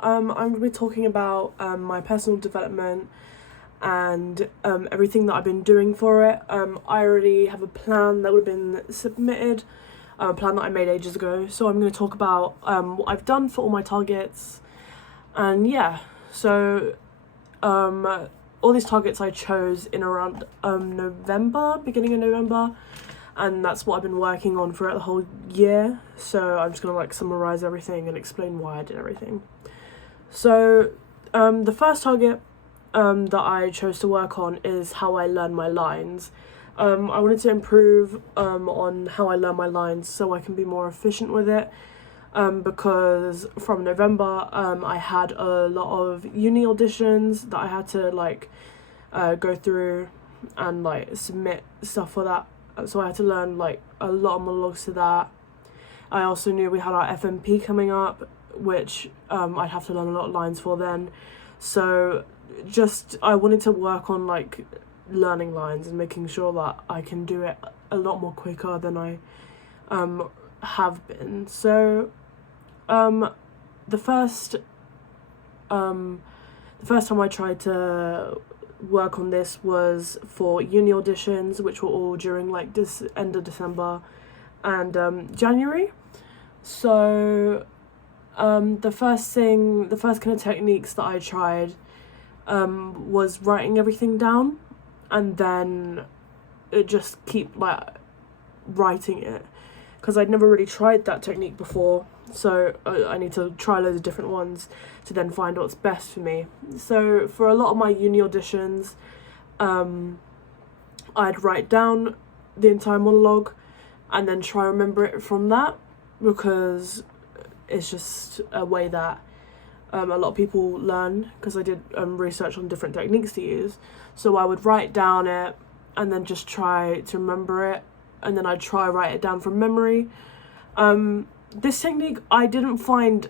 I'm going to be talking about my personal development and everything that I've been doing for it. I already have a plan that would have been submitted, a plan that I made ages ago. So I'm going to talk about what I've done for all my targets. And yeah, so all these targets I chose in around November, beginning of November. And that's what I've been working on throughout the whole year. So I'm just going to like summarize everything and explain why I did everything. So the first target that I chose to work on is how I learn my lines. I wanted to improve on how I learn my lines so I can be more efficient with it. Because from November I had a lot of uni auditions that I had to like go through and like submit stuff for that. So I had to learn like a lot of monologues to that. I also knew we had our FMP coming up, which I'd have to learn a lot of lines for then. So just I wanted to work on like learning lines and making sure that I can do it a lot more quicker than I have been. So the first time I tried to work on this was for uni auditions, which were all during like this end of December and January. So the first kind of techniques that I tried was writing everything down and then just keep like writing it, because I'd never really tried that technique before. So I need to try loads of different ones to then find what's best for me. So for a lot of my uni auditions, I'd write down the entire monologue and then try and remember it from that, because it's just a way that a lot of people learn, because I did research on different techniques to use. So I would write down it and then just try to remember it, and then I'd try write it down from memory. This technique I didn't find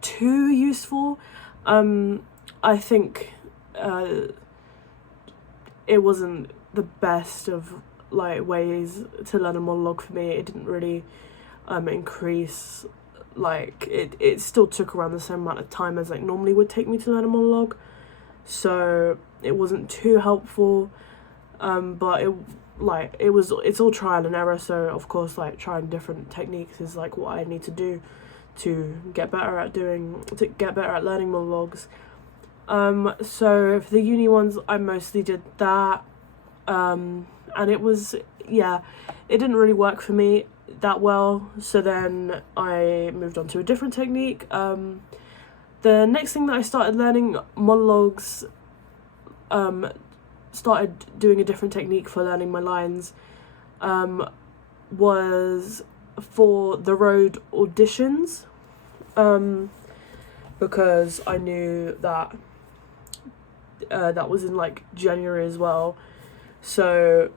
too useful. I think it wasn't the best of like ways to learn a monologue for me. It didn't really increase, like it still took around the same amount of time as like normally would take me to learn a monologue. So it wasn't too helpful, but it's all trial and error. So of course like trying different techniques is like what I need to do to get better at learning monologues. So for the uni ones I mostly did that, and it didn't really work for me that well. So then I moved on to a different technique. The next thing that I started learning monologues, started doing a different technique for learning my lines, was for the road auditions, because I knew that that was in like January as well. So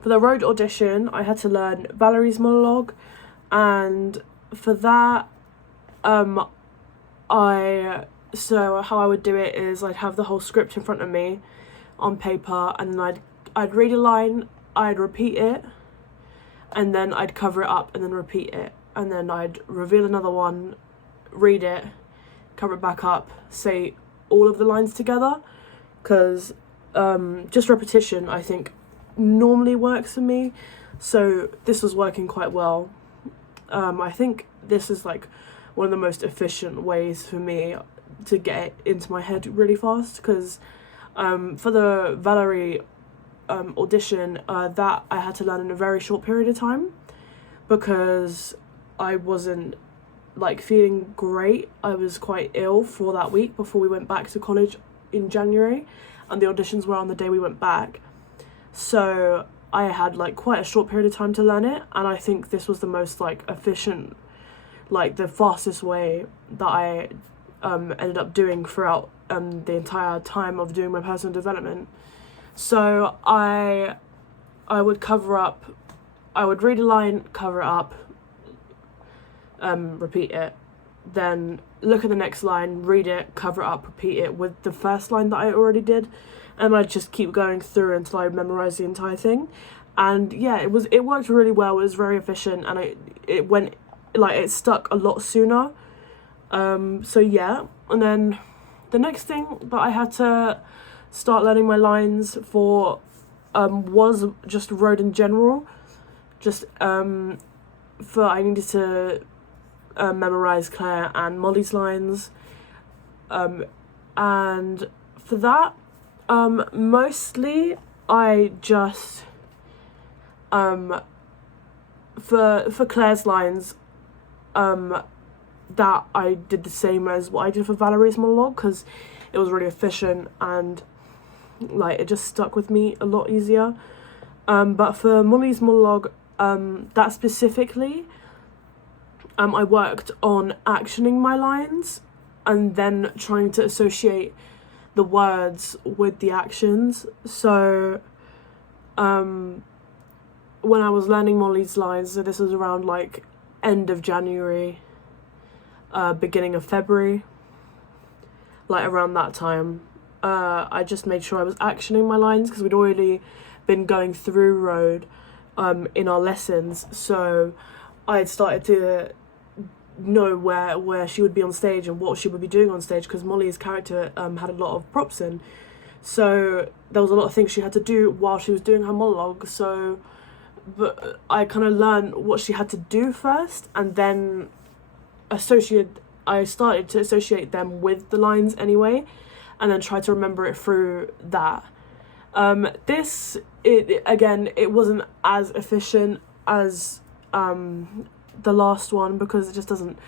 for the road audition I had to learn Valerie's monologue, and for that so how I would do it is I'd have the whole script in front of me on paper, and then I'd read a line, I'd repeat it, and then I'd cover it up and then repeat it, and then I'd reveal another one, read it, cover it back up, say all of the lines together, because just repetition I think normally works for me. So this was working quite well. I think this is like one of the most efficient ways for me to get it into my head really fast, because for the Valerie audition, that I had to learn in a very short period of time, because I wasn't like feeling great. I was quite ill for that week before we went back to college in January, and the auditions were on the day we went back. So I had like quite a short period of time to learn it, and I think this was the most like efficient, like the fastest way that I ended up doing throughout the entire time of doing my personal development. So I would cover up, I would read a line, cover it up, repeat it, then look at the next line, read it, cover it up, repeat it with the first line that I already did, and I'd just keep going through until I memorized the entire thing. And yeah, it worked really well. It was very efficient, and it stuck a lot sooner. So yeah, and then the next thing that I had to start learning my lines for was just road in general. Just for I needed to memorize Claire and Molly's lines, and for that, mostly I just for Claire's lines, that I did the same as what I did for Valerie's monologue, because it was really efficient and like it just stuck with me a lot easier. But for Molly's monologue, that specifically, I worked on actioning my lines and then trying to associate the words with the actions. So when I was learning Molly's lines, so this was around like end of January, beginning of February, like around that time, I just made sure I was actioning my lines, because we'd already been going through road in our lessons, so I had started to know where she would be on stage and what she would be doing on stage, because Molly's character had a lot of props in, so there was a lot of things she had to do while she was doing her monologue. So but I kind of learned what she had to do first, and then I started to associate them with the lines anyway, and then try to remember it through that. It wasn't as efficient as the last one, because it just doesn't,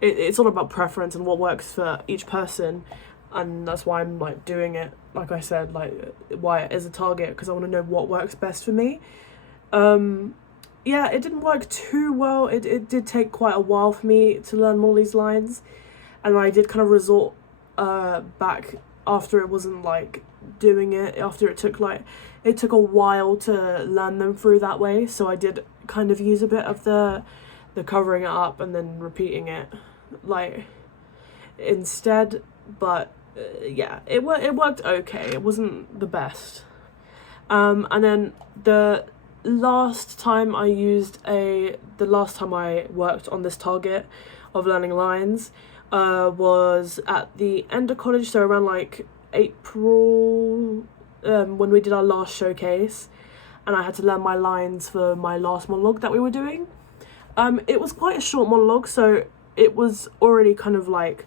it's all about preference and what works for each person, and that's why I'm like doing it, like I said, like why it is a target, because I want to know what works best for me. Yeah, it didn't work too well. It did take quite a while for me to learn Molly's lines, and I did kind of resort back after it wasn't like doing it, after it took a while to learn them through that way, so I did kind of use a bit of the covering it up and then repeating it like instead, but yeah, it worked okay. It wasn't the best. And then the last time I worked on this target of learning lines was at the end of college, so around like April, when we did our last showcase, and I had to learn my lines for my last monologue that we were doing. It was quite a short monologue, so it was already kind of like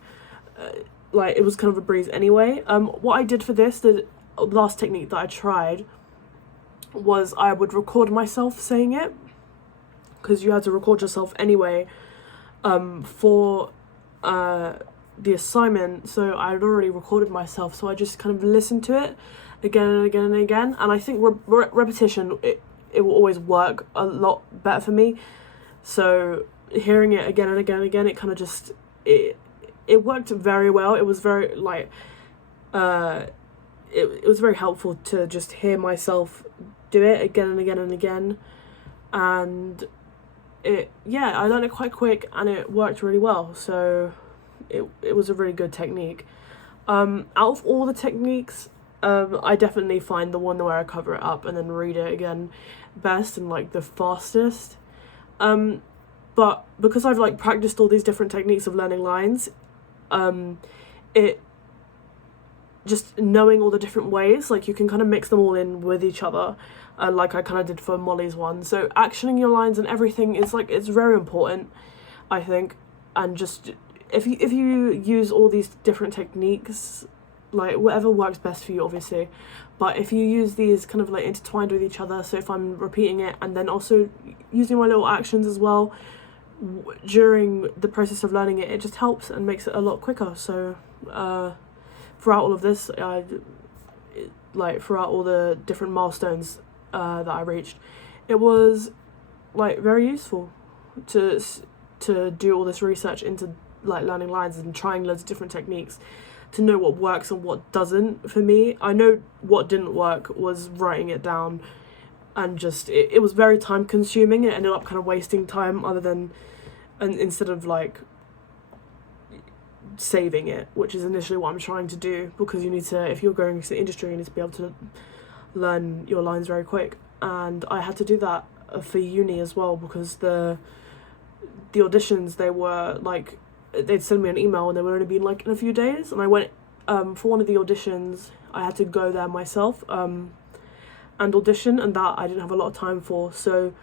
it was kind of a breeze anyway. What I did for this, the last technique that I tried, was I would record myself saying it, because you had to record yourself anyway for the assignment, so I'd already recorded myself, so I just kind of listened to it again and again and again, and I think repetition, it will always work a lot better for me. So hearing it again and again and again, it kind of just it worked very well. It was very like it was very helpful to just hear myself do it again and again and again, and I learned it quite quick and it worked really well, so it was a really good technique. Out of all the techniques, I definitely find the one where I cover it up and then read it again best and like the fastest. But because I've like practiced all these different techniques of learning lines, it just knowing all the different ways, like you can kind of mix them all in with each other, like I kind of did for Molly's one. So actioning your lines and everything is like, it's very important, I think, and just if you use all these different techniques, like whatever works best for you, obviously, but if you use these kind of like intertwined with each other, so if I'm repeating it and then also using my little actions as well during the process of learning it, it just helps and makes it a lot quicker. So throughout all of this, throughout all the different milestones that I reached, it was like very useful to do all this research into like learning lines and trying loads of different techniques to know what works and what doesn't for me. I know what didn't work was writing it down, and just it was very time consuming. It ended up kind of wasting time instead of like saving it, which is initially what I'm trying to do, because you need to, if you're going into the industry, you need to be able to learn your lines very quick, and I had to do that for uni as well, because the auditions, they were like they'd send me an email and they would only be like in a few days, and I went for one of the auditions. I had to go there myself and audition, and that I didn't have a lot of time for, so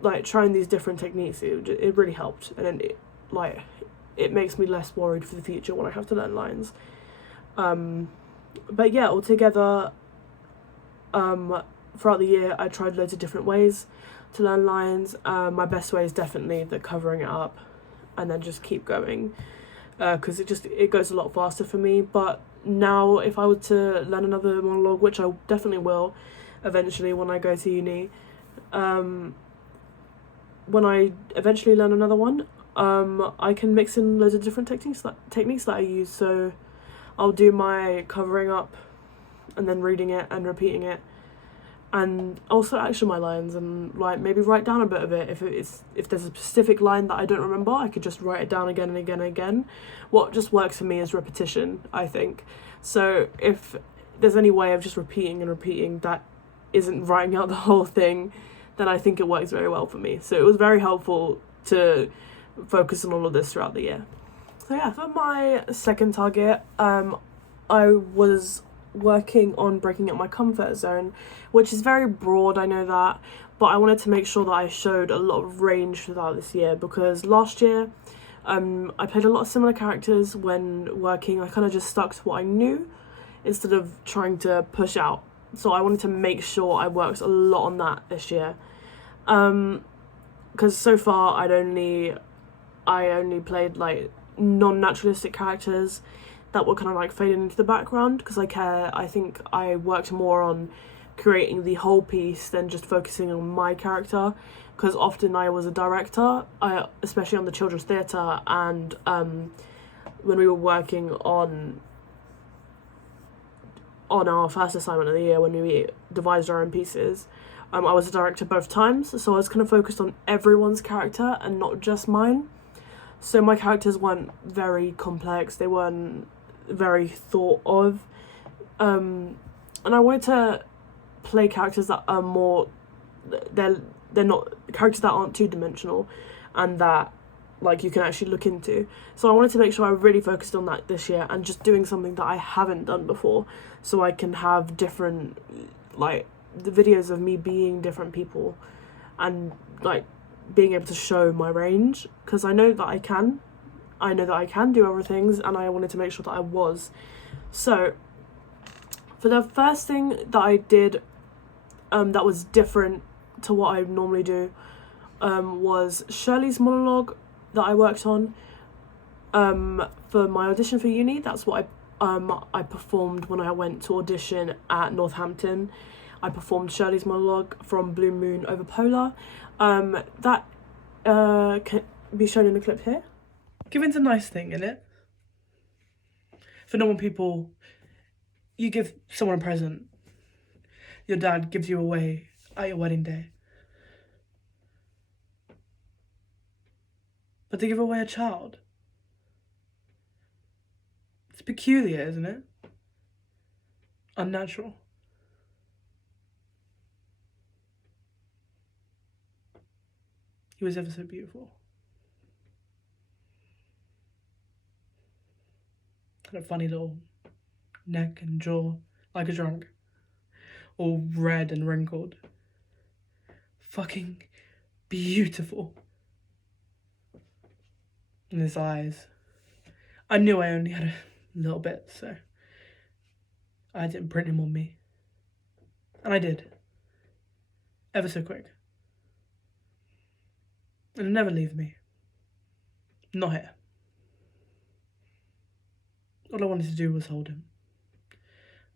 like trying these different techniques, it really helped, and then it makes me less worried for the future when I have to learn lines. But yeah, altogether, throughout the year I tried loads of different ways to learn lines. My best way is definitely the covering it up and then just keep going, because it goes a lot faster for me. But now if I were to learn another monologue, which I definitely will eventually when I go to uni, when I eventually learn another one, I can mix in loads of different techniques that I use. So I'll do my covering up and then reading it and repeating it, and also action my lines and like maybe write down a bit of it. If there's a specific line that I don't remember, I could just write it down again and again and again. What just works for me is repetition, I think. So if there's any way of just repeating and repeating that isn't writing out the whole thing, then I think it works very well for me. So it was very helpful to focus on all of this throughout the year. So yeah, for my second target, I was working on breaking up my comfort zone, which is very broad, I know that, but I wanted to make sure that I showed a lot of range throughout this year, because last year I played a lot of similar characters. When working, I kind of just stuck to what I knew instead of trying to push out. So I wanted to make sure I worked a lot on that this year, because so far I only played like non-naturalistic characters that were kind of like fading into the background, because I think I worked more on creating the whole piece than just focusing on my character, because often I was a director, especially on the children's theatre, and when we were working on our first assignment of the year, when we devised our own pieces, I was a director both times, so I was kind of focused on everyone's character and not just mine. So my characters weren't very complex, they weren't very thought of, and I wanted to play characters that are more, they're not characters that aren't two-dimensional and that like you can actually look into. So I wanted to make sure I really focused on that this year and just doing something that I haven't done before, so I can have different, like, the videos of me being different people and like being able to show my range, because I know that I can do other things, and I wanted to make sure that I was. So for the first thing that I did that was different to what I normally do was Shirley's monologue that I worked on for my audition for uni. That's what I performed when I went to audition at Northampton. I performed Shirley's monologue from Blue Moon Over Polar. That can be shown in the clip here. Giving's a nice thing, isn't it? For normal people, you give someone a present. Your dad gives you away at your wedding day. But to give away a child, it's peculiar, isn't it? Unnatural. He was ever so beautiful. Had a funny little neck and jaw, like a drunk. All red and wrinkled. Fucking beautiful. And his eyes. I knew I only had a little bit, so I didn't print him on me. And I did. Ever so quick. And never leave me. Not here. All I wanted to do was hold him.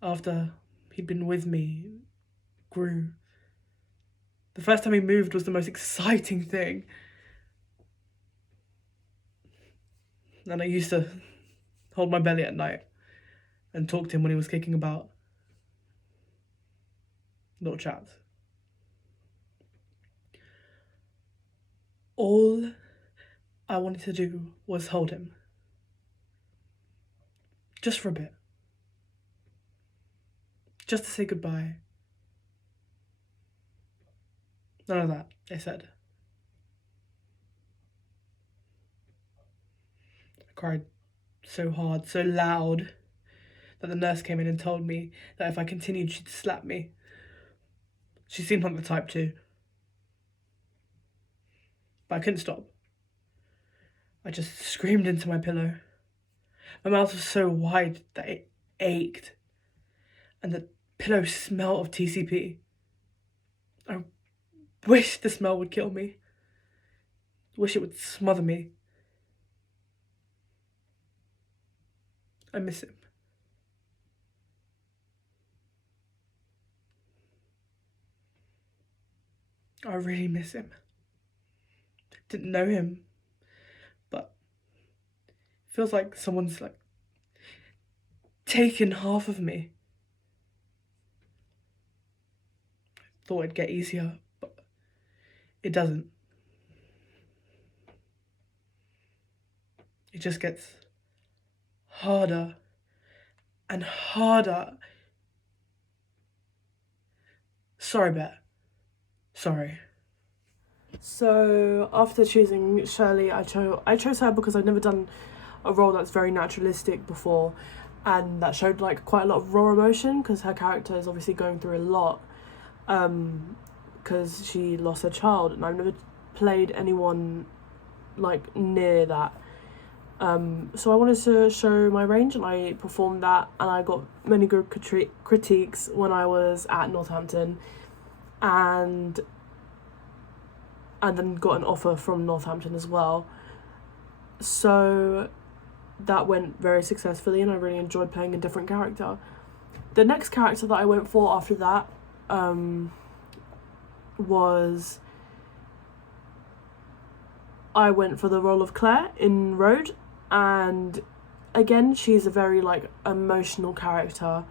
After he'd been with me, grew. The first time he moved was the most exciting thing. And I used to hold my belly at night and talk to him when he was kicking about. Little chats. All I wanted to do was hold him. Just for a bit. Just to say goodbye. None of that, they said. cried so hard, so loud, that the nurse came in and told me that if I continued, she'd slap me. She seemed like the type to. But I couldn't stop. I just screamed into my pillow. My mouth was so wide that it ached, and the pillow smelled of TCP. I wish the smell would kill me. Wish it would smother me. I miss him. I really miss him. Didn't know him, but it feels like someone's like taken half of me. I thought it'd get easier, but it doesn't. It just gets harder and harder. Sorry, Bet. Sorry. So after choosing Shirley, I chose her because I'd never done a role that's very naturalistic before, and that showed like quite a lot of raw emotion because her character is obviously going through a lot, because she lost her child, and I've never played anyone like near that. So I wanted to show my range, and I performed that, and I got many good critiques when I was at Northampton, and then got an offer from Northampton as well. So that went very successfully, and I really enjoyed playing a different character. The next character that I went for after that was... I went for the role of Claire in Road, and again, she's a very like emotional character,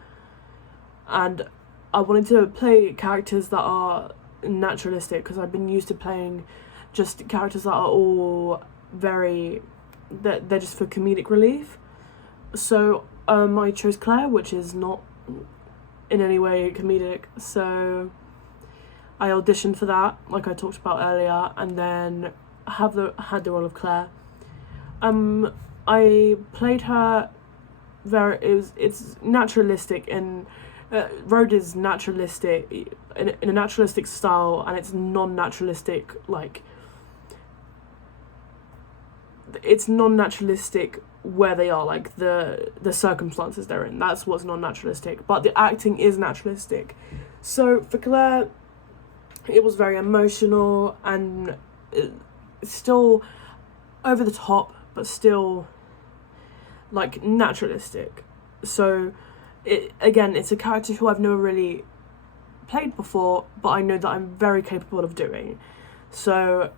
and I wanted to play characters that are naturalistic because I've been used to playing just characters that are all they're just for comedic relief. So I chose Claire, which is not in any way comedic, so I auditioned for that like I talked about earlier, and then had the role of Claire. I played her it's naturalistic, and Road is naturalistic in a naturalistic style, and it's non-naturalistic, like it's non-naturalistic where they are, like the circumstances they're in. That's what's non-naturalistic, but the acting is naturalistic. So for Claire, it was very emotional and still over the top, but still like naturalistic. So it's a character who I've never really played before, but I know that I'm very capable of doing. So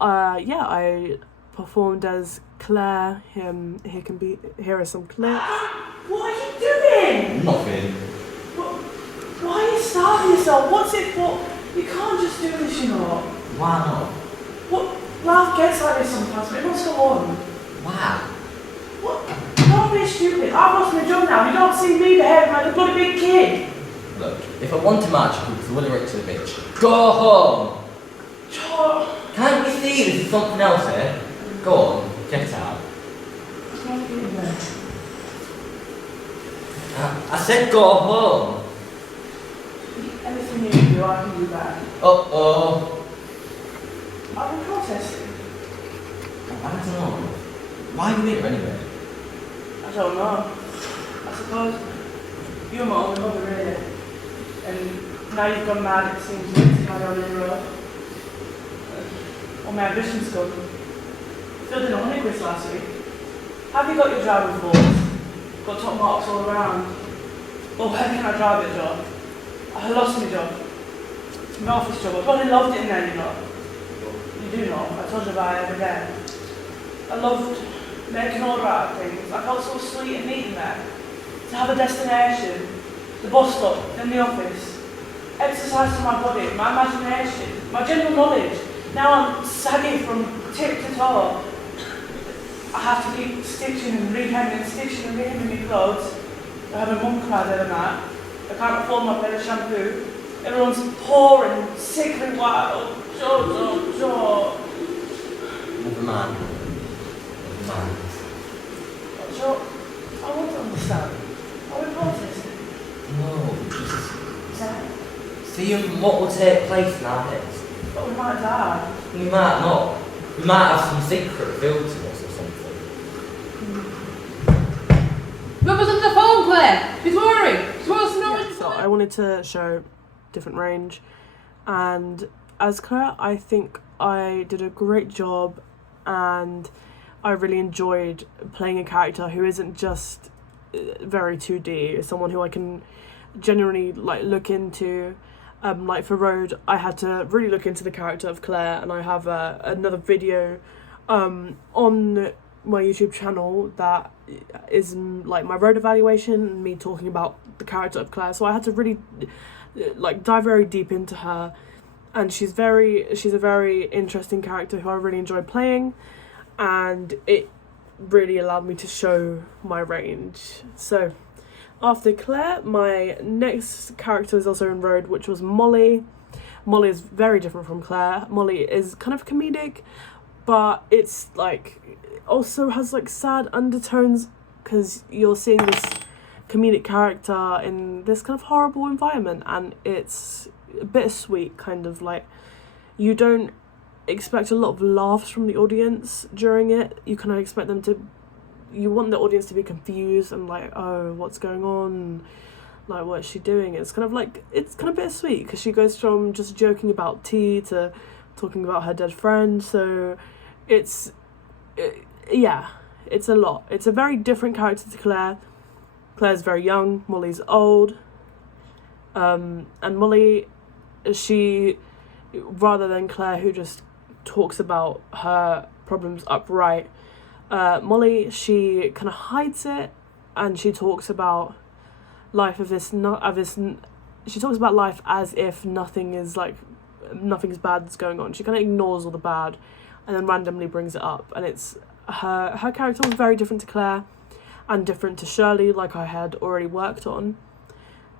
I performed as Claire. Here are some clips. What are you doing? Nothing. Why are you starving yourself? What's it for? You can't just do this, you know. Why not? What? Life gets like this sometimes, but it must go on. Wow. What? Don't be stupid. I've lost my job now. You don't see me behaving like a bloody big kid. Look, if I want to march you to Willie Rick to the bitch, go home! Can't you see this is something else here? Go on, check it out. I said go home! Anything you can do, I can do that. Uh-oh. I've been protesting. I don't know. Why are you here anyway? I don't know. I suppose you're my only mother, really. And now you've gone mad, it seems to me, to carry on your road. All my ambitions gone. Filled in a honey quiz last week. Have you got your driving force? Got top marks all around. Well, where can I drive it, job? I lost my job. My office job. I probably loved it in there, you know. You do know. I told you about it every day. I loved making order out of things. I felt so sweet and neat in there. To have a destination, the bus stop, then the office. Exercise to my body, my imagination, my general knowledge. Now I'm saggy from tip to toe. I have to keep stitching and rehemming my clothes. I have a mum cried every night. I can't afford my pair of shampoo. Everyone's poor and sick and wild. Joe. Never mind. Never mind. Sure. I want to understand. Are we autistic? No, just Yeah. seeing what will take place in our heads. But we might die. We might not. We might have some secret revealed to us or something. Look what's on the phone, Claire. She's worried. She wants to know what's So I wanted to show different range, and as Claire, I think I did a great job, and I really enjoyed playing a character who isn't just very 2D. It's someone who I can genuinely like look into. Like for Road, I had to really look into the character of Claire, and I have another video on my YouTube channel that is like my Road evaluation and me talking about the character of Claire. So I had to really like dive very deep into her, and she's a very interesting character who I really enjoyed playing, and it really allowed me to show my range. So after Claire, my next character is also in Road, which was Molly. Molly is very different from Claire. Molly is kind of comedic, but it's like also has like sad undertones because you're seeing this comedic character in this kind of horrible environment, and it's bittersweet, kind of like you don't expect a lot of laughs from the audience during it. You kind of expect them to, you want the audience to be confused and like, oh, what's going on, like what is she doing? It's kind of like, it's kind of bittersweet because she goes from just joking about tea to talking about her dead friend. So it's it's a lot. It's a very different character to Claire. Claire's very young, Molly's old, and Molly, she, rather than Claire who just talks about her problems upright, Molly, she kind of hides it, and she talks about life she talks about life as if nothing's bad's going on. She kind of ignores all the bad and then randomly brings it up, and it's her character was very different to Claire and different to Shirley, like I had already worked on,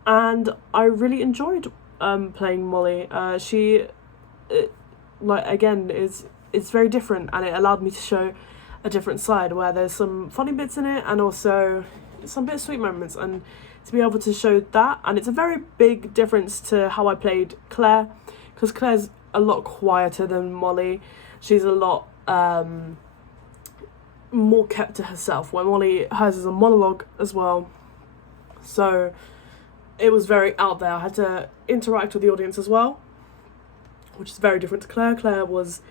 and I really enjoyed playing Molly. She like again is very different, and it allowed me to show a different side where there's some funny bits in it and also some bittersweet moments, and to be able to show that. And it's a very big difference to how I played Claire, because Claire's a lot quieter than Molly. She's a lot more kept to herself, where Molly, hers is a monologue as well, so it was very out there. I had to interact with the audience as well, which is very different to Claire. Claire was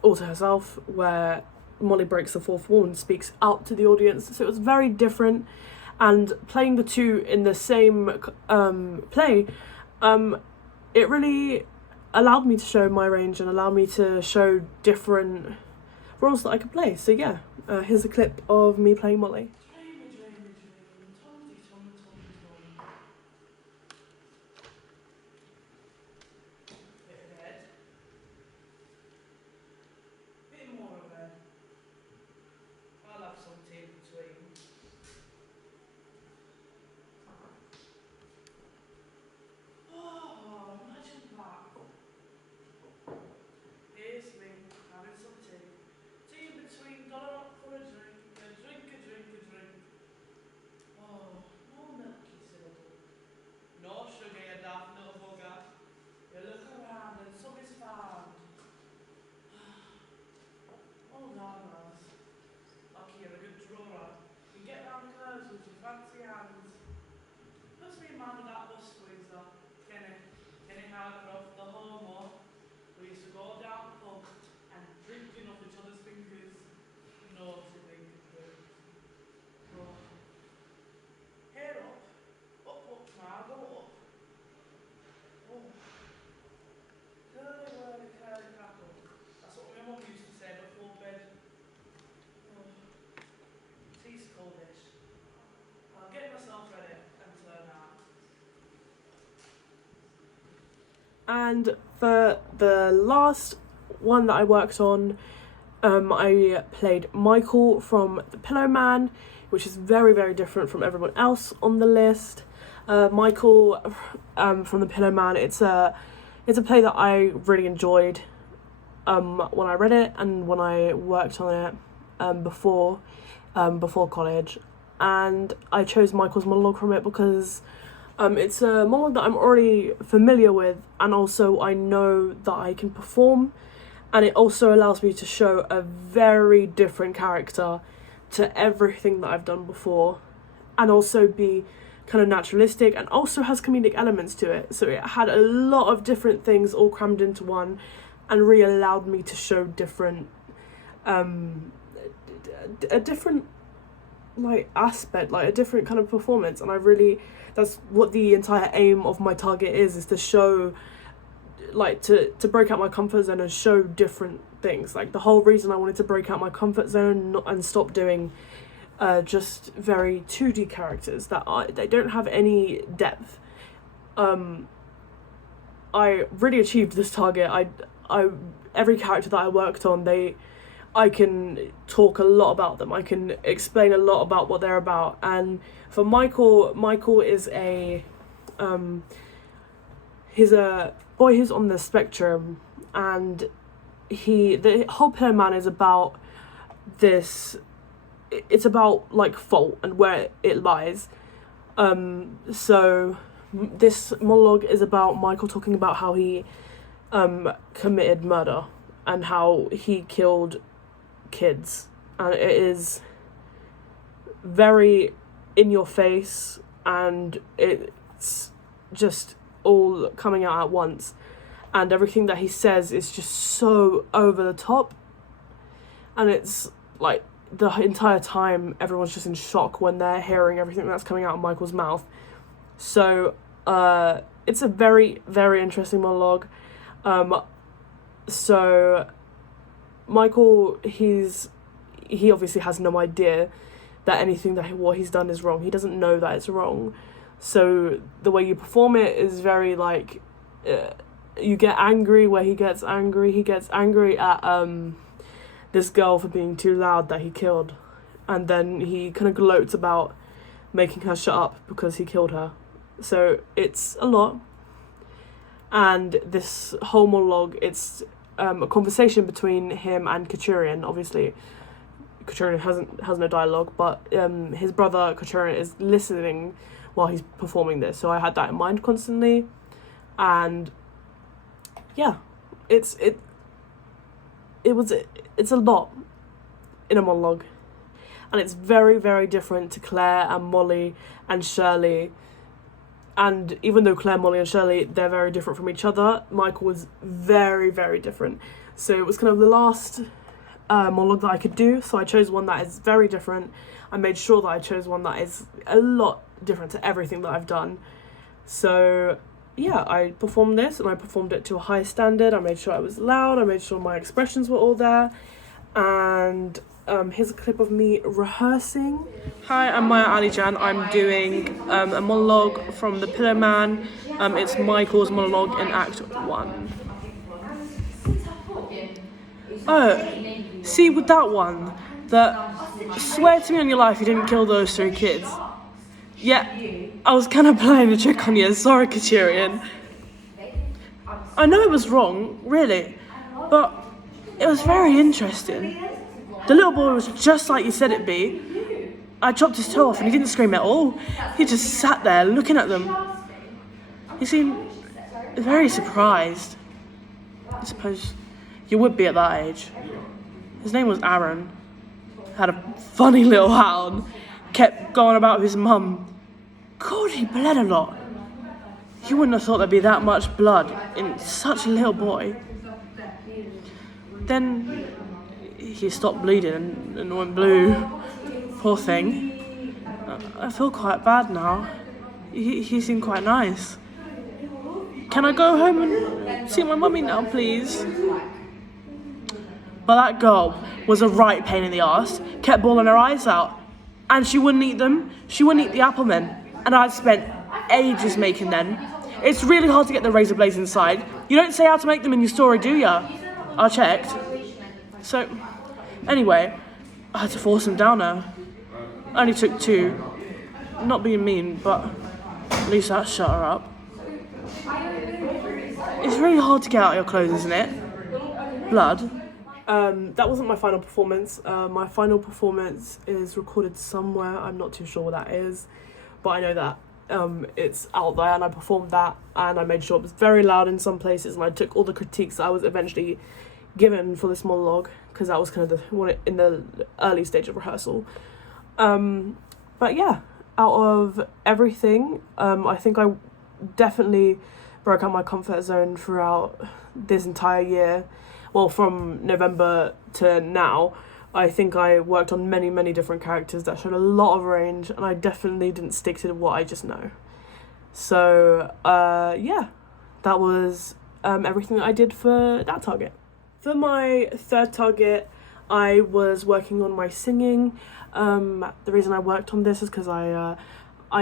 all to herself, where Molly breaks the fourth wall and speaks out to the audience. So it was very different, and playing the two in the same play, it really allowed me to show my range and allowed me to show different roles that I could play. So yeah, here's a clip of me playing Molly. And for the last one that I worked on, I played Michael from The Pillowman, which is very, very different from everyone else on the list. Michael from The Pillowman, it's a play that I really enjoyed when I read it and when I worked on it before. before college, and I chose Michael's monologue from it because it's a monologue that I'm already familiar with, and also I know that I can perform, and it also allows me to show a very different character to everything that I've done before, and also be kind of naturalistic, and also has comedic elements to it. So it had a lot of different things all crammed into one, and really allowed me to show different a different like aspect, like a different kind of performance. And that's what the entire aim of my target is to show, like, to break out my comfort zone and show different things. Like, the whole reason I wanted to break out my comfort zone and stop doing just very 2D characters they don't have any depth. I really achieved this target. I every character that I worked on, I can talk a lot about them. I can explain a lot about what they're about. And for Michael is he's a boy who's on the spectrum, and the whole Pillar Man is about this. It's about like fault and where it lies. So this monologue is about Michael talking about how he committed murder and how he killed kids, and it is very in your face, and it's just all coming out at once, and everything that he says is just so over the top, and it's like the entire time everyone's just in shock when they're hearing everything that's coming out of Michael's mouth. So it's a very, very interesting monologue. So Michael, he obviously has no idea that anything what he's done is wrong. He doesn't know that it's wrong. So the way you perform it is very like, you get angry where he gets angry. He gets angry at this girl for being too loud that he killed, and then he kind of gloats about making her shut up because he killed her. So it's a lot. And this whole monologue, it's a conversation between him and Katurian. Obviously, Katurian has no dialogue, but his brother Katurian is listening while he's performing this. So I had that in mind constantly, and yeah, it's a lot in a monologue, and it's very, very different to Claire and Molly and Shirley. And even though Claire, Molly and Shirley, they're very different from each other, Michael was very, very different. So it was kind of the last monologue that I could do, so I chose one that is very different. I made sure that I chose one that is a lot different to everything that I've done. So yeah, I performed this, and I performed it to a high standard. I made sure I was loud, I made sure my expressions were all there, and here's a clip of me rehearsing. Hi, I'm Maya Alijan. I'm doing a monologue from The Pillar Man. It's Michael's monologue in Act 1. Oh, see with that one, swear to me on your life you didn't kill those 3 kids. Yeah, I was kind of playing a trick on you, sorry Katurian. I know it was wrong, really, but it was very interesting. The little boy was just like you said it'd be. I chopped his toe off and he didn't scream at all. He just sat there looking at them. He seemed very surprised. I suppose you would be at that age. His name was Aaron. Had a funny little hound. Kept going about with his mum. God, he bled a lot. You wouldn't have thought there'd be that much blood in such a little boy. Then he stopped bleeding and went blue. Poor thing. I feel quite bad now. He seemed quite nice. Can I go home and see my mummy now, please? But that girl was a right pain in the arse. Kept bawling her eyes out. And she wouldn't eat them. She wouldn't eat the apple men. And I'd spent ages making them. It's really hard to get the razor blades inside. You don't say how to make them in your story, do ya? I checked. So, anyway, I had to force them down her. Only took 2. Not being mean, but at least that shut her up. It's really hard to get out of your clothes, isn't it? Blood. That wasn't my final performance. My final performance is recorded somewhere. I'm not too sure what that is, but I know that it's out there, and I performed that, and I made sure it was very loud in some places, and I took all the critiques that I was eventually given for this monologue, because that was kind of the one in the early stage of rehearsal. But yeah, out of everything, I think I definitely broke out my comfort zone throughout this entire year. Well, from November to now, I think I worked on many, many different characters that showed a lot of range, and I definitely didn't stick to what I just know. So, yeah, that was everything that I did for that target. For my third target, I was working on my singing. The reason I worked on this is because I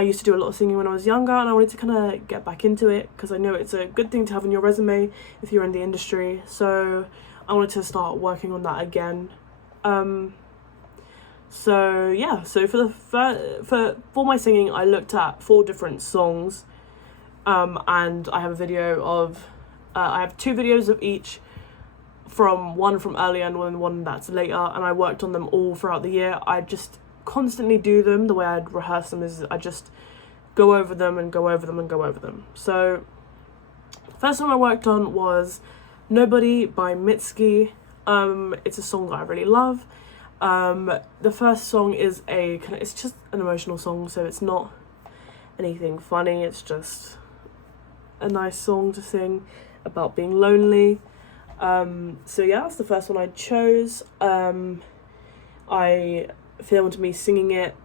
used to do a lot of singing when I was younger, and I wanted to kind of get back into it because I know it's a good thing to have on your resume if you're in the industry. So I wanted to start working on that again. So yeah, so for my singing, I looked at 4 different songs, and I have a video of I have 2 videos of each, one from earlier and one that's later, and I worked on them all throughout the year. I just constantly do them. The way I'd rehearse them is I just go over them and go over them and go over them. So first song I worked on was Nobody by Mitski. It's a song that I really love. The first song is it's just an emotional song, so it's not anything funny, it's just a nice song to sing about being lonely. So yeah, that's the first one I chose. I filmed me singing it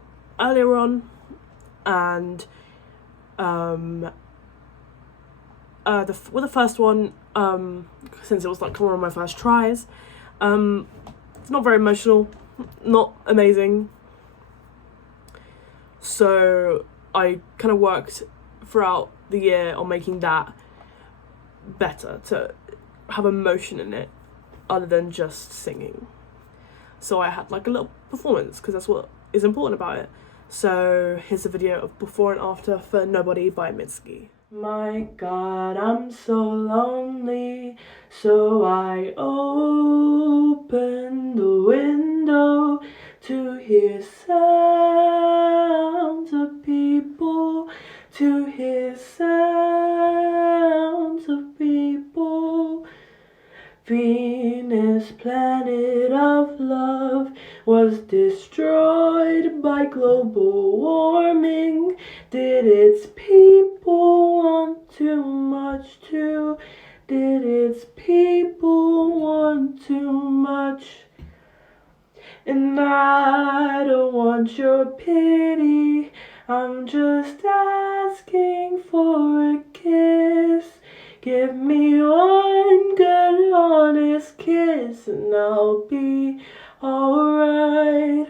earlier on, and with the first one, since it was like one of my first tries, it's not very emotional, not amazing, so I kind of worked throughout the year on making that better, to have emotion in it other than just singing. So I had like a little performance, because that's what is important about it. So here's a video of before and after for Nobody by Mitski. My God, I'm so lonely, so I open the window to hear sounds of people, to hear sounds of people. Venus, planet of love, was destroyed by global warming. Did its people want too much too? Did its people want too much? And I don't want your pity, I'm just asking for a kiss. Give me one good honest kiss and I'll be alright.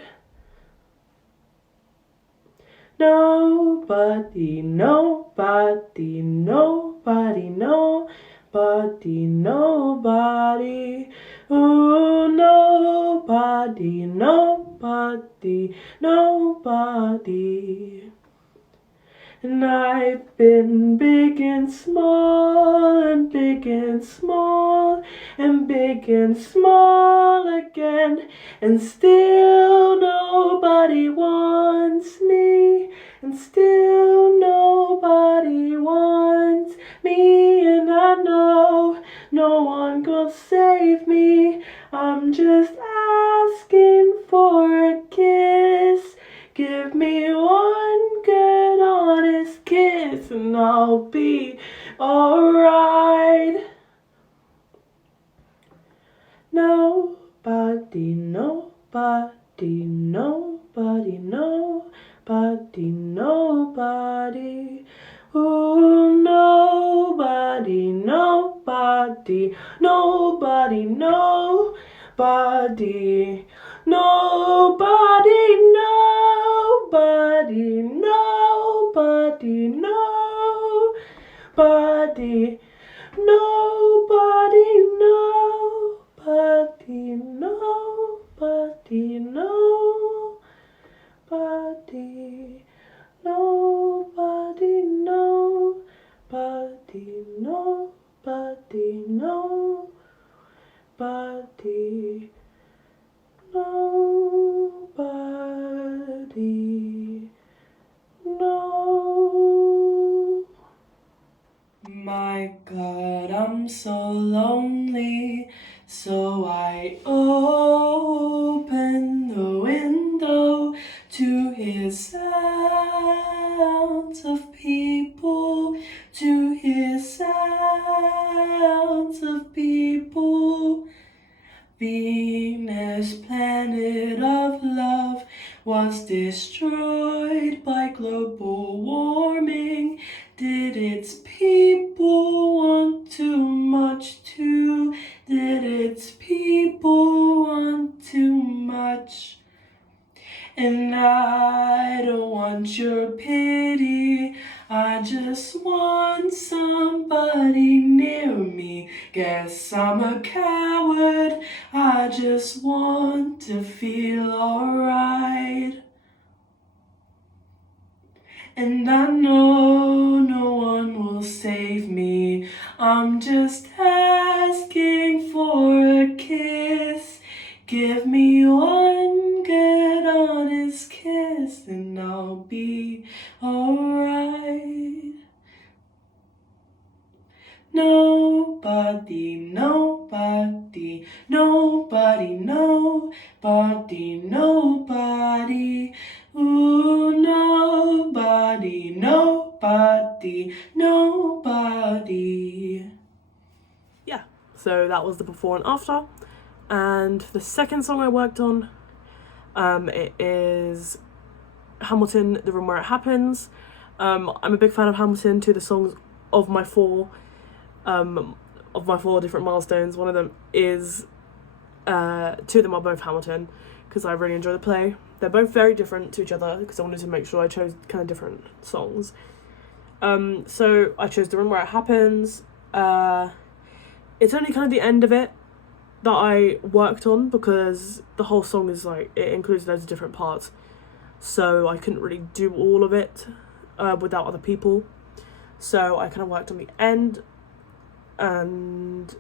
Nobody, nobody, nobody, nobody, nobody. Ooh, nobody, nobody, nobody. And I've been big and small, and big and small, and big and small again, and still nobody wants me, and still nobody wants me, and I know no one gonna save me. I'm just asking for a kiss. Give me one good honest kiss and I'll be alright. Nobody, nobody, nobody, nobody, nobody. Ooh, nobody, nobody, nobody, nobody. Nobody, nobody, nobody, nobody, nobody, nobody, nobody, nobody, nobody, nobody, nobody, nobody. I'm so lonely, so I open the window to hear sounds of people, to hear sounds of people. Venus, planet of love, was destroyed by global warming. Did its people want too much too? Did its people want too much? And I don't want your pity, I just want somebody near me. Guess I'm a coward, I just want to feel alright. And I know no one will save me, I'm just asking for a kiss. Give me one good honest kiss and I'll be alright. Nobody, nobody, nobody, nobody, nobody. Ooh, nobody, nobody, nobody. Yeah, so that was the before and after. And the second song I worked on, it is Hamilton, The Room Where It Happens. I'm a big fan of Hamilton. Two of the songs of my four different milestones. One of them is, two of them are both Hamilton, because I really enjoy the play. They're both very different to each other, because I wanted to make sure I chose kind of different songs. So I chose The Room Where It Happens. It's only kind of the end of it that I worked on, because the whole song is like, it includes loads of different parts, so I couldn't really do all of it without other people, so I kind of worked on the end. And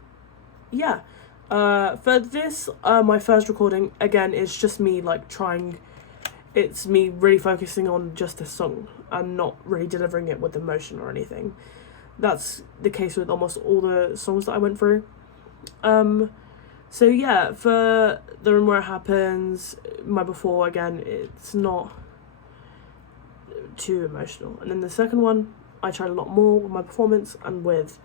yeah, for this, my first recording, again, is just me like it's me really focusing on just this song and not really delivering it with emotion or anything. That's the case with almost all the songs that I went through. So yeah, for The Room Where It Happens, my before, again, it's not too emotional. And then the second one, I tried a lot more with my performance and with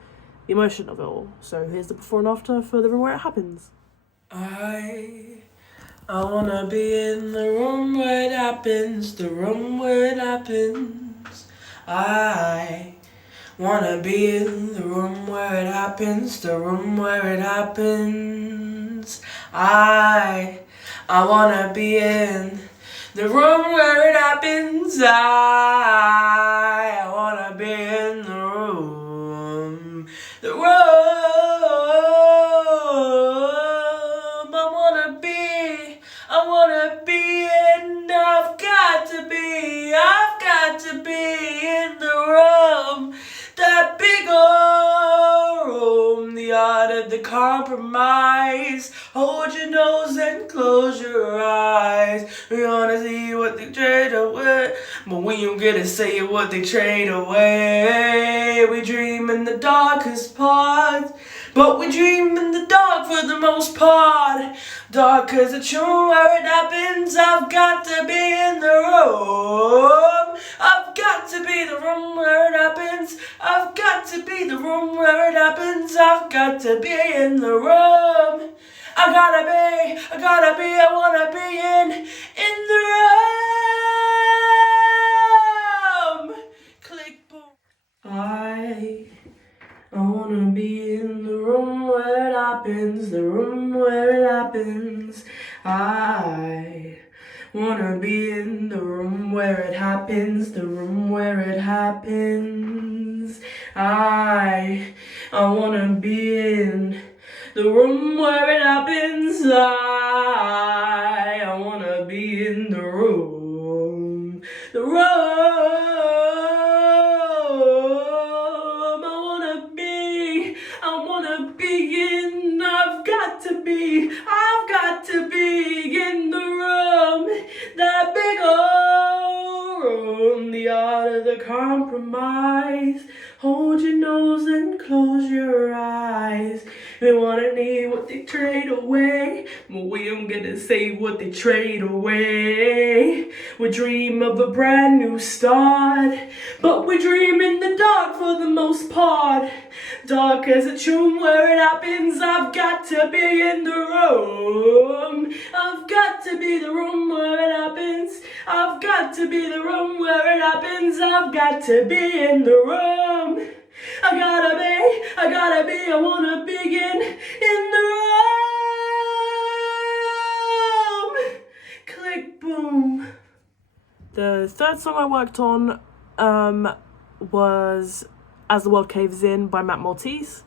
the emotion of it all. So here's the before and after for The Room Where It Happens. I wanna be in the room where it happens, the room where it happens. I wanna be in the room where it happens, the room where it happens. I wanna be in the room where it happens. I wanna be in the room, the room. I wanna be in, I've got to be in the room, that big old room, the art of the compromise. Hold your nose and close your eyes. We wanna see what they trade away, but when you get to say what they trade away. We dream in the darkest parts, but we dream in the dark for the most part. Dark as the room where it happens. I've got to be in the room. I've got to be the room where it happens. I've got to be the room where it happens. I've got to be in the room. I wanna be in the room. Click boom. I wanna be in the room where it happens, the room where it happens. I wanna be in the room where it happens, the room where it happens. I wanna be in the room where it happens. I wanna be in the room, the room. I wanna be in, I've got to be in the room, that big old room, the art the compromise. Hold your nose and close your eyes. They wanna need what they trade away, but we don't get to say what they trade away. We dream of a brand new start, but we dream in the dark for the most part. Dark as a tomb where it happens. I've got to be in the room. I've got to be the room where it happens. I've got to be the room where it happens. I've got to be in the room. I wanna begin in the room. Click, boom. The third song I worked on was As the World Caves In by Matt Maltese.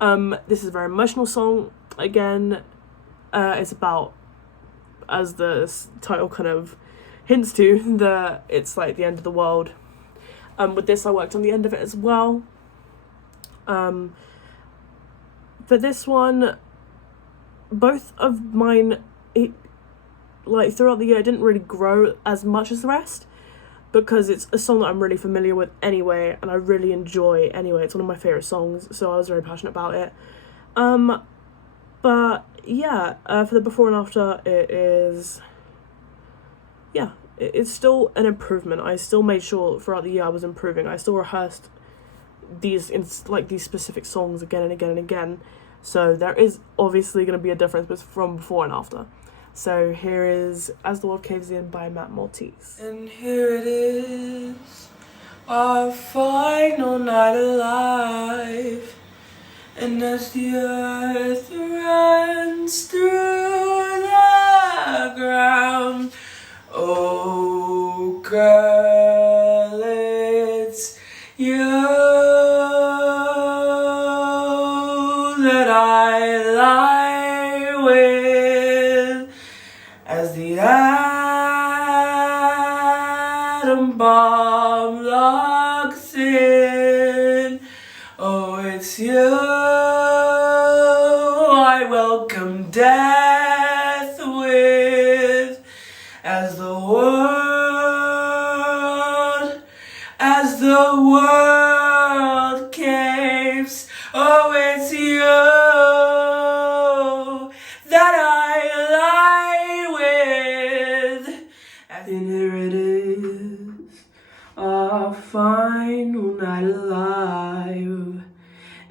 This is a very emotional song. Again, it's about, as the title kind of hints to, it's like the end of the world. With this, I worked on the end of it as well. For this one, both of mine, throughout the year, it didn't really grow as much as the rest, because it's a song that I'm really familiar with anyway, and I really enjoy anyway. It's one of my favourite songs, so I was very passionate about it. But yeah, for the before and after, it's still an improvement. I still made sure throughout the year I was improving. I still rehearsed these specific songs again and again and again. So there is obviously going to be a difference from before and after. So here is As the World Caves In by Matt Maltese. And here it is, our final night alive. And as the earth runs through the ground, oh girl, it's you that I lie with. As the atom bomb locks in, oh, it's you I welcome death with. As the world caves, oh, it's you that I lie with. And here it is, our final night alive.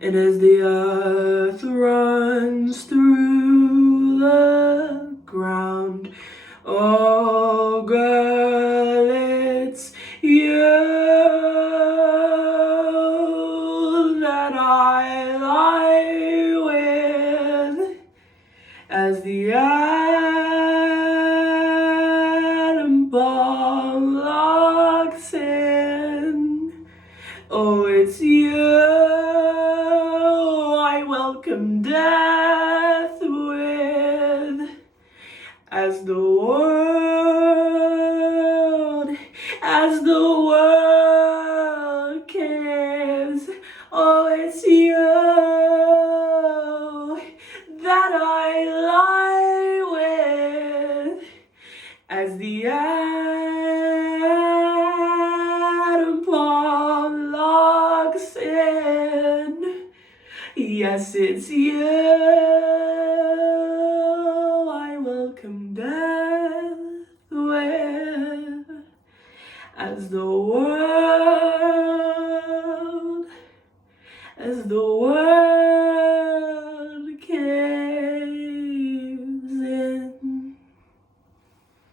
And as the earth runs through the ground, oh girl, it's you that I lie with. As the atom bomb locks in, oh, it's you I welcome death with. As the world caves, oh, it's you that I lie with. As the atom bomb locks in, yes, it's you I welcome death with. As the world caves in.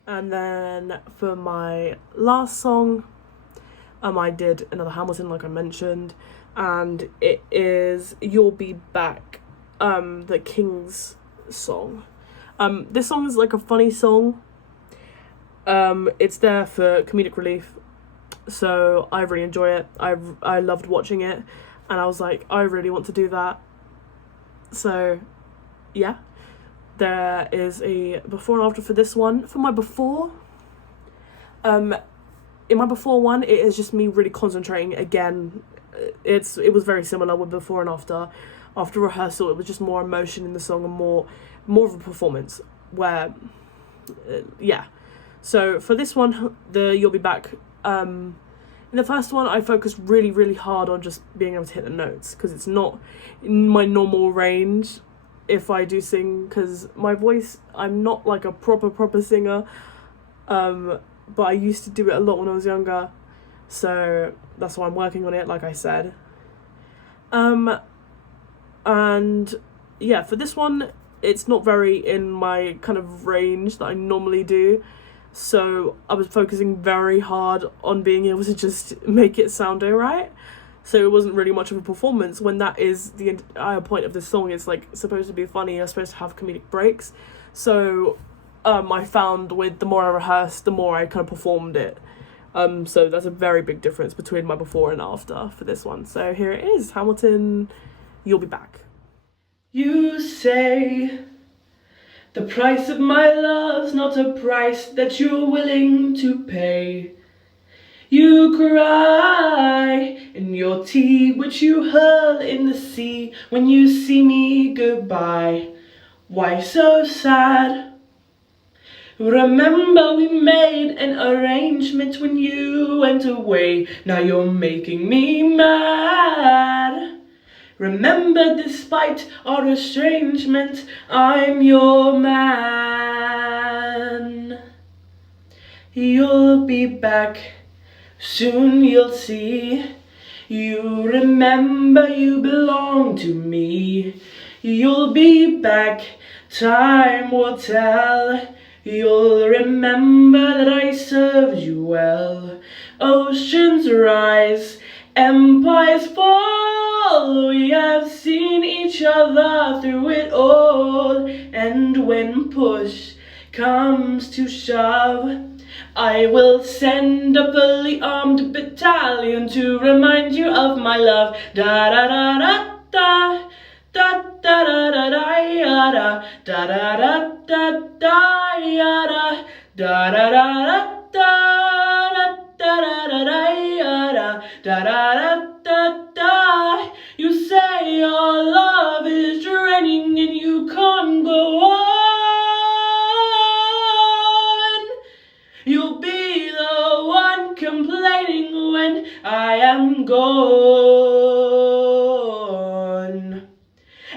And then for my last song, I did another Hamilton, like I mentioned, and it is You'll Be Back, the King's song. This song is like a funny song. It's there for comedic relief, so I really enjoy it. I loved watching it, and I was like, I really want to do that. So yeah, there is a before and after for this one. For my before, in my before one, it is just me really concentrating again. It was very similar with before and after. After rehearsal, it was just more emotion in the song and more of a performance where, yeah. So for this one, the You'll Be Back, In the first one, I focused really, really hard on just being able to hit the notes because it's not in my normal range if I do sing, because my voice, I'm not like a proper singer, but I used to do it a lot when I was younger, so that's why I'm working on it, like I said. And yeah, for this one, it's not very in my kind of range that I normally do, so I was focusing very hard on being able to just make it sound alright. So it wasn't really much of a performance when that is the entire point of the song. It's like supposed to be funny, you're supposed to have comedic breaks. So I found with the more I rehearsed, the more I kind of performed it. So that's a very big difference between my before and after for this one. So here it is, Hamilton, You'll Be Back. You say the price of my love's not a price that you're willing to pay. You cry in your tea, which you hurl in the sea when you see me goodbye. Why so sad? Remember we made an arrangement when you went away. Now you're making me mad. Remember, despite our estrangement, I'm your man. You'll be back, soon you'll see. You remember you belong to me. You'll be back, time will tell. You'll remember that I served you well. Oceans rise, empires fall. We have seen each other through it all. And when push comes to shove, I will send a fully armed battalion to remind you of my love. Da da da da da. Da da da da da da da da da da da da da da da da da da. You say your love is draining and you can't go on. You'll be the one complaining when I am gone.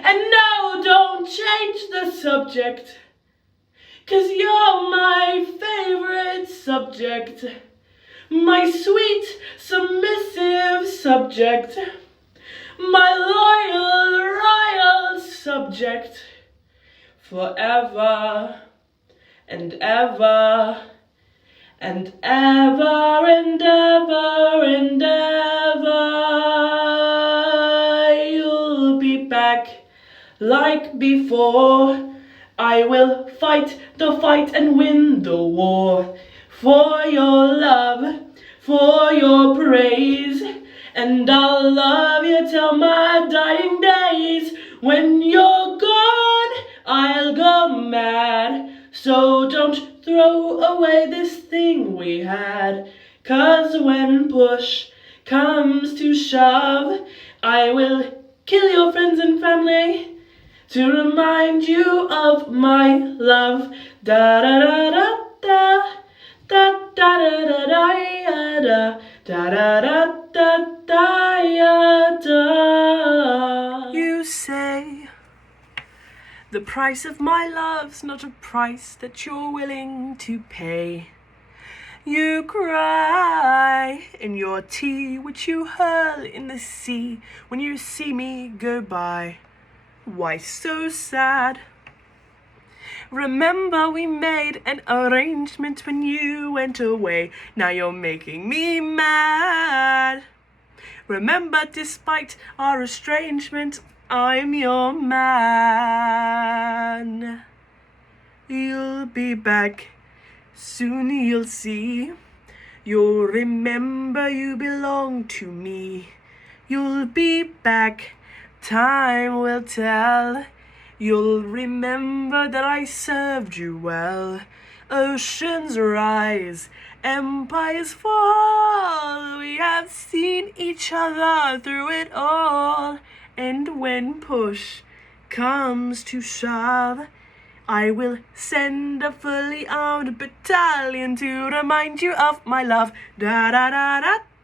And no, don't change the subject, 'cause you're my favorite subject. My sweet, submissive subject. My loyal, royal subject. Forever and ever and ever and ever and ever. You'll be back like before. I will fight the fight and win the war. For your love, for your praise, and I'll love you till my dying days. When you're gone, I'll go mad. So don't throw away this thing we had. 'Cause when push comes to shove, I will kill your friends and family to remind you of my love. Da da da da da. Da da da da da da da da da da da. You say the price of my love's not a price that you're willing to pay. You cry in your tea, which you hurl in the sea when you see me go by. Why so sad? Remember we made an arrangement when you went away. Now you're making me mad. Remember, despite our estrangement, I'm your man. You'll be back, soon you'll see. You'll remember you belong to me. You'll be back, time will tell. You'll remember that I served you well. Oceans rise, empires fall. We have seen each other through it all. And when push comes to shove, I will send a fully armed battalion to remind you of my love. Da da da da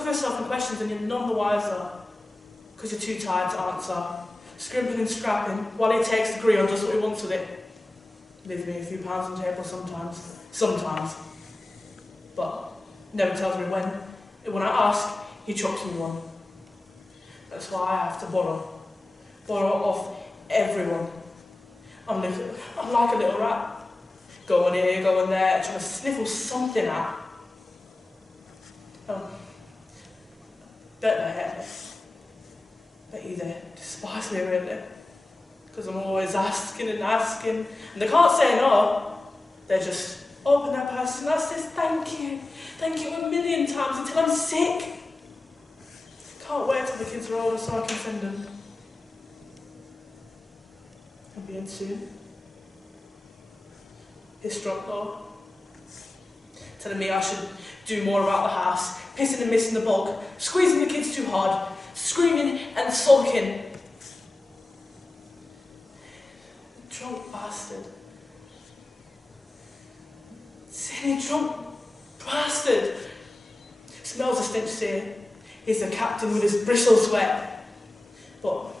stuff yourself in questions and you're none the wiser because you're too tired to answer. Scrimping and scrapping while he takes the degree and does what he wants with it. Leaves me a few pounds on the table sometimes. But never tells me when. When I ask, he chucks me one. That's why I have to borrow off everyone. I'm like a little rat. Going here, going there, trying to sniffle something out. Bet you they despise me really. Because I'm always asking, and they can't say no. They just open their purse and I says thank you a million times until I'm sick. Can't wait till the kids are older so I can send them. I'm being soon. His drunk though. Telling me I should do more about the house, pissing and missing the bulk, squeezing the kids too hard, screaming and sulking. Drunk bastard. Silly drunk bastard. Smells a stench here. He's the captain with his bristles wet. But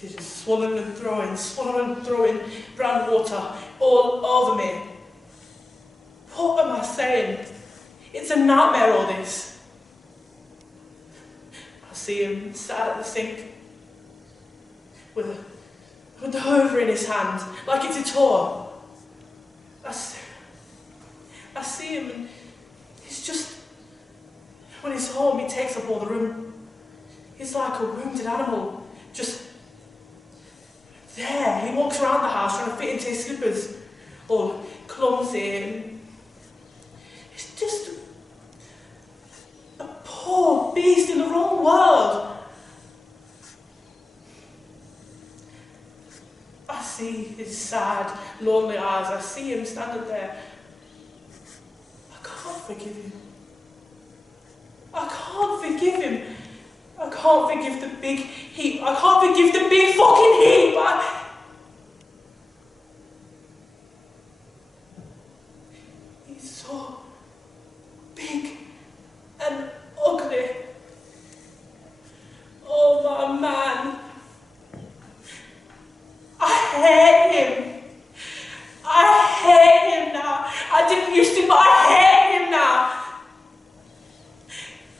he's just swallowing and throwing brown water all over me. What am I saying? It's a nightmare, all this. I see him sat at the sink with the hoover in his hand, like it's a toy. I see him and he's just, when he's home, he takes up all the room. He's like a wounded animal, just there. He walks around the house trying to fit into his slippers, all clumsy, and he's just a poor beast in the wrong world. I see his sad, lonely eyes. I see him standing there. I can't forgive him. I can't forgive him. I can't forgive the big heap. I can't forgive the big fucking heap. He's so big and ugly. Oh, my man. I hate him. I hate him now. I didn't used to, but I hate him now.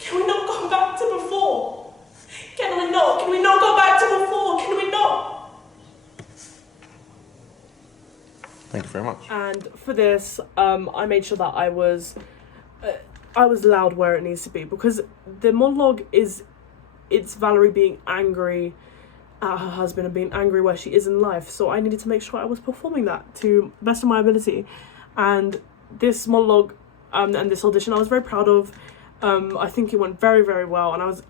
Can we not go back to before? Can we not? Can we not go back to before? Can we not? Thank you very much. And for this, I made sure that I was loud where it needs to be, because the monologue it's Valerie being angry at her husband and being angry where she is in life. So I needed to make sure I was performing that to the best of my ability. And this monologue and this audition, I was very proud of. I think it went very, very well, and I was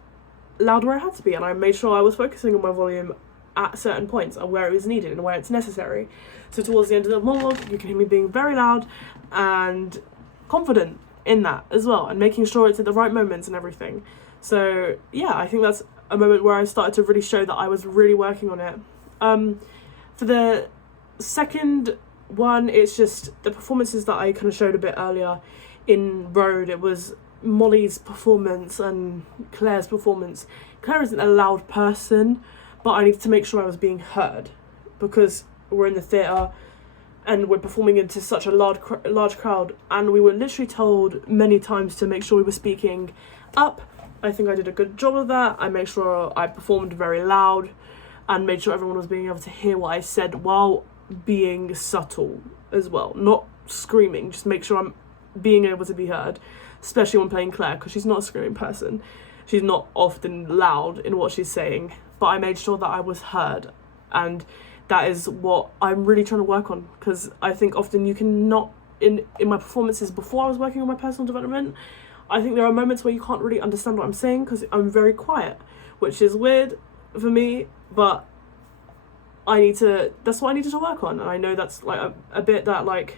loud where I had to be, and I made sure I was focusing on my volume at certain points and where it was needed and where it's necessary. So towards the end of the monologue, you can hear me being very loud and confident in that as well, and making sure it's at the right moments and everything. So yeah, I think that's a moment where I started to really show that I was really working on it. For the second one, it's just the performances that I kind of showed a bit earlier in Road. It was Molly's performance and Claire's performance. Claire isn't a loud person, but I needed to make sure I was being heard, because we're in the theatre and we're performing into such a large crowd, and we were literally told many times to make sure we were speaking up. I think I did a good job of that. I made sure I performed very loud and made sure everyone was being able to hear what I said while being subtle as well, not screaming. Just make sure I'm being able to be heard, especially when playing Claire, because she's not a screaming person. She's not often loud in what she's saying, but I made sure that I was heard, and that is what I'm really trying to work on, because I think often you can not, in my performances before I was working on my personal development, I think there are moments where you can't really understand what I'm saying because I'm very quiet, which is weird for me, but that's what I needed to work on, and I know that's like a bit that like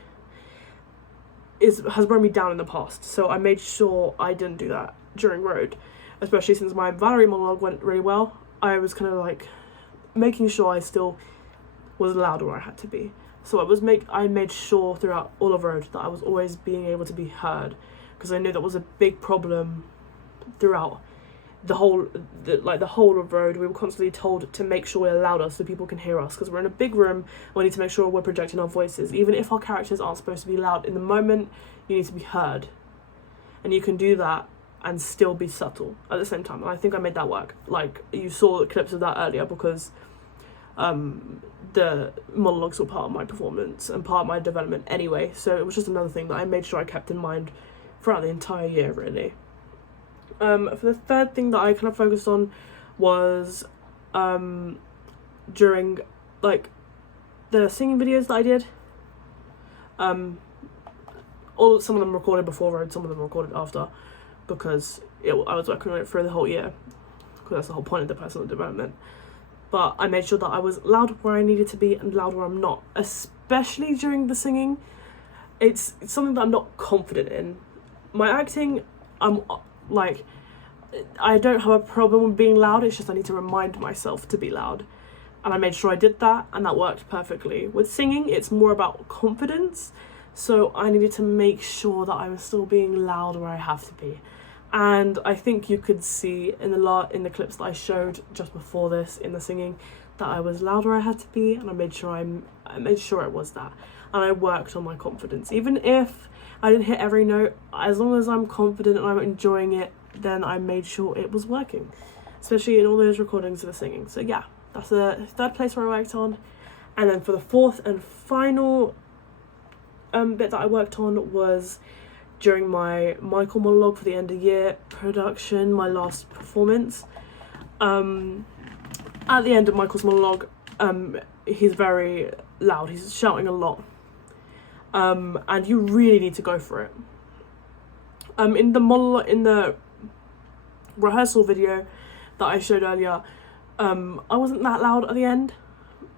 has brought me down in the past, so I made sure I didn't do that during Road, especially since my Valerie monologue went really well. I was kind of like making sure I still was loud where I had to be, so I made sure throughout all of Road that I was always being able to be heard, because I knew that was a big problem throughout the whole of road. We were constantly told to make sure we're louder so people can hear us, because we're in a big room. We need to make sure we're projecting our voices. Even if our characters aren't supposed to be loud in the moment, you need to be heard, and you can do that and still be subtle at the same time. And I think I made that work. Like, you saw clips of that earlier, because the monologues were part of my performance and part of my development anyway, so it was just another thing that I made sure I kept in mind throughout the entire year, really. For the third thing that I kind of focused on was during like the singing videos that I did. Some of them recorded before Road, some of them recorded after, because I was working on it for the whole year, because that's the whole point of the personal development. But I made sure that I was loud where I needed to be and loud where I'm not, especially during the singing. It's something that I'm not confident in. My acting, I don't have a problem with being loud, it's just I need to remind myself to be loud. And I made sure I did that, and that worked perfectly. With singing, it's more about confidence, so I needed to make sure that I was still being loud where I have to be. And I think you could see in the clips that I showed just before this, in the singing, that I was loud where I had to be, and I made sure it was that. And I worked on my confidence. Even if I didn't hit every note, as long as I'm confident and I'm enjoying it, then I made sure it was working, especially in all those recordings of the singing. So yeah, that's the third place where I worked on. And then for the fourth and final bit that I worked on was during my Michael monologue for the end of year production, my last performance. At the end of Michael's monologue, he's very loud, he's shouting a lot, and you really need to go for it. In the rehearsal video that I showed earlier, I wasn't that loud at the end,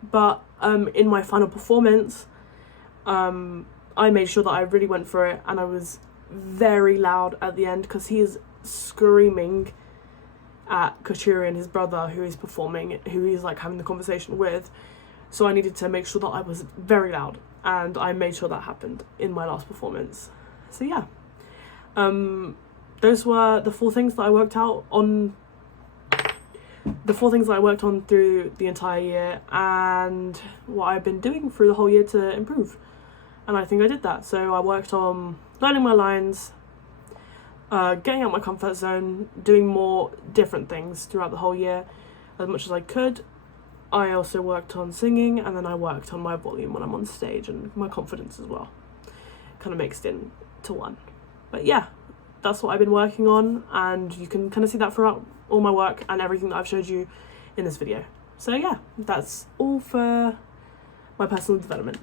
but in my final performance, I made sure that I really went for it, and I was very loud at the end, because he is screaming at Katurian, his brother, who is performing, who he's like having the conversation with. So I needed to make sure that I was very loud, and I made sure that happened in my last performance. So yeah, those were the four things that I worked on through the entire year, and what I've been doing through the whole year to improve. And I think I did that. So I worked on learning my lines, getting out my comfort zone, doing more different things throughout the whole year as much as I could. I also worked on singing, and then I worked on my volume when I'm on stage, and my confidence as well, kind of mixed into one. But yeah, that's what I've been working on, and you can kind of see that throughout all my work and everything that I've showed you in this video. So yeah, that's all for my personal development.